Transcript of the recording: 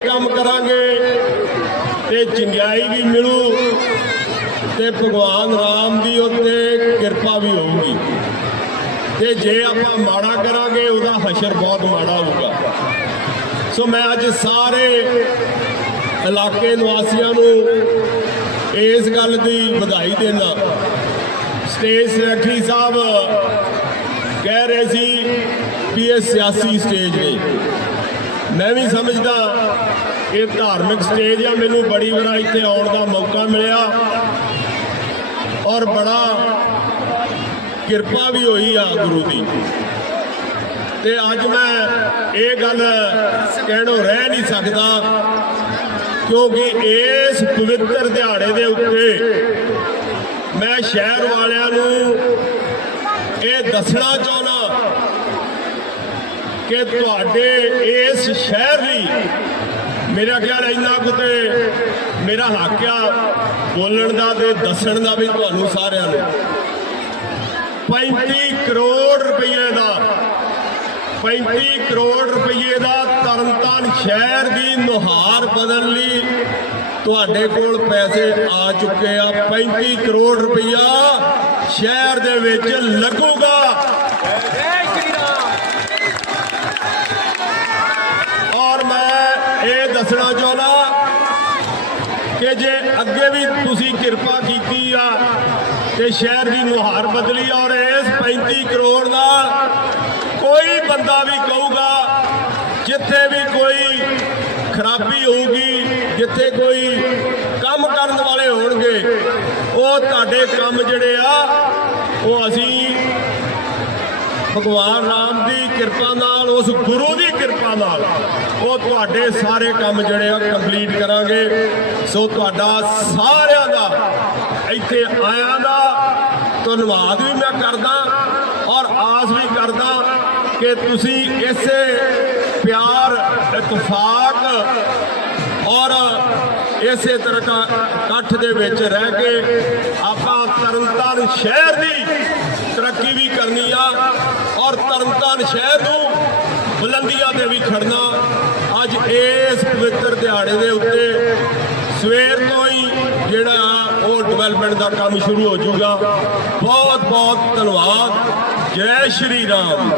ਕੰਮ ਕਰਾਂਗੇ ਤੇ ਚੰਗਿਆਈ ਵੀ ਮਿਲੂ ਤੇ ਭਗਵਾਨ ਰਾਮ ਦੀ ਉੱਤੇ ਕਿਰਪਾ ਵੀ ਹੋਊਗੀ। ਤੇ ਜੇ ਆਪਾਂ ਮਾੜਾ ਕਰਾਂਗੇ, ਉਹਦਾ ਹਸ਼ਰ ਬਹੁਤ ਮਾੜਾ ਹੋਊਗਾ। ਸੋ ਮੈਂ ਅੱਜ ਸਾਰੇ ਇਲਾਕੇ ਨਿਵਾਸੀਆਂ ਨੂੰ ਇਸ ਗੱਲ ਦੀ ਵਧਾਈ ਦੇਣਾ ਸਟੇਜ ਸੈਕਟਰੀ ਸਾਹਿਬ ਕਹਿ ਰਹੇ ਸੀ ਵੀ ਇਹ ਸਿਆਸੀ ਸਟੇਜ ਨਹੀਂ ਮੈਂ ਵੀ ਸਮਝਦਾ ਇਹ ਧਾਰਮਿਕ ਸਟੇਜ ਆ, ਮੈਨੂੰ ਬੜੀ ਵਾਰ ਇੱਥੇ ਆਉਣ ਦਾ ਮੌਕਾ ਮਿਲਿਆ। ਔਰ ਬੜਾ ਕਿਰਪਾ ਵੀ ਹੋਈ ਆ ਗੁਰੂ ਦੀ। ਤੇ ਅੱਜ ਮੈਂ ਇਹ ਗੱਲ ਕਹਿਣੋਂ ਰਹਿ ਨਹੀਂ ਸਕਦਾ, ਕਿਉਂਕਿ ਇਸ ਪਵਿੱਤਰ ਦਿਹਾੜੇ ਦੇ ਉੱਤੇ ਮੈਂ ਸ਼ਹਿਰ ਵਾਲਿਆਂ ਨੂੰ ਇਹ ਦੱਸਣਾ ਚਾਹੁੰਦਾ ਕਿ ਤੁਹਾਡੇ ਇਸ ਸ਼ਹਿਰ ਲਈ ਮੇਰਾ ਖਿਆਲ ਇੰਨਾ ਕੁ ਤੇ ਮੇਰਾ ਹੱਕ ਆ ਬੋਲਣ ਦਾ ਤੇ ਦੱਸਣ ਦਾ ਵੀ ਤੁਹਾਨੂੰ ਸਾਰਿਆਂ ਨੂੰ। 35 ਕਰੋੜ ਰੁਪਏ ਦਾ 35 ਕਰੋੜ ਰੁਪਏ ਦਾ ਤਰਨਤਾਰਨ ਸ਼ਹਿਰ ਦੀ ਨੁਹਾਰ ਬਦਲਣ ਲਈ ਤੁਹਾਡੇ ਕੋਲ ਪੈਸੇ ਆ ਚੁੱਕੇ ਆ। 35 ਕਰੋੜ ਰੁਪਇਆ ਸ਼ਹਿਰ ਦੇ ਵਿੱਚ ਲੱਗੂਗਾ। ਕਿ ਜੇ ਅੱਗੇ ਵੀ ਤੁਸੀਂ ਕਿਰਪਾ ਕੀਤੀ ਆ ਤੇ ਸ਼ਹਿਰ ਦੀ ਨੁਹਾਰ ਬਦਲੀ ਔਰ ਇਸ 35 ਕਰੋੜ ਨਾਲ ਕੋਈ ਬੰਦਾ ਵੀ ਕਹੂਗਾ, ਜਿੱਥੇ ਵੀ ਕੋਈ ਖਰਾਬੀ ਹੋਊਗੀ, ਜਿੱਥੇ ਕੋਈ ਕੰਮ ਕਰਨ ਵਾਲੇ ਹੋਣਗੇ, ਉਹ ਤੁਹਾਡੇ ਕੰਮ ਜਿਹੜੇ ਆ, ਉਹ ਅਸੀਂ ਭਗਵਾਨ ਰਾਮ ਦੀ ਕਿਰਪਾ ਨਾਲ, ਉਸ ਗੁਰੂ ਦੀ ਕਿਰਪਾ ਨਾਲ ਉਹ ਤੁਹਾਡੇ ਸਾਰੇ ਕੰਮ ਜਿਹੜੇ ਆ ਕੰਪਲੀਟ ਕਰਾਂਗੇ। ਸੋ ਤੁਹਾਡਾ ਸਾਰਿਆਂ ਦਾ ਇੱਥੇ ਆਇਆ ਦਾ ਧੰਨਵਾਦ ਵੀ ਮੈਂ ਕਰਦਾ ਔਰ ਆਸ ਵੀ ਕਰਦਾ ਕਿ ਤੁਸੀਂ ਇਸੇ ਪਿਆਰ, ਇਤਫਾਕ ਔਰ ਇਸੇ ਤਰ੍ਹਾਂ ਇਕੱਠ ਦੇ ਵਿੱਚ ਰਹਿ ਕੇ ਆਪਾਂ ਤਰਨਤਾਰਨ ਸ਼ਹਿਰ ਦੀ ਤਰੱਕੀ ਵੀ ਕਰਨੀ ਆ। ਔਰ ਸ਼ਹਿਰ ਨੂੰ ਬੁਲੰਦੀਆਂ ਤੇ ਵੀ ਖੜਨਾ ਅੱਜ ਇਸ ਪਵਿੱਤਰ ਦਿਹਾੜੇ ਦੇ ਉੱਤੇ ਸਵੇਰ ਤੋਂ ਹੀ ਜਿਹੜਾ ਉਹ ਡਿਵੈਲਪਮੈਂਟ ਦਾ ਕੰਮ ਸ਼ੁਰੂ ਹੋ ਜਾਊਗਾ। ਬਹੁਤ ਬਹੁਤ ਧੰਨਵਾਦ। ਜੈ ਸ਼੍ਰੀ ਰਾਮ।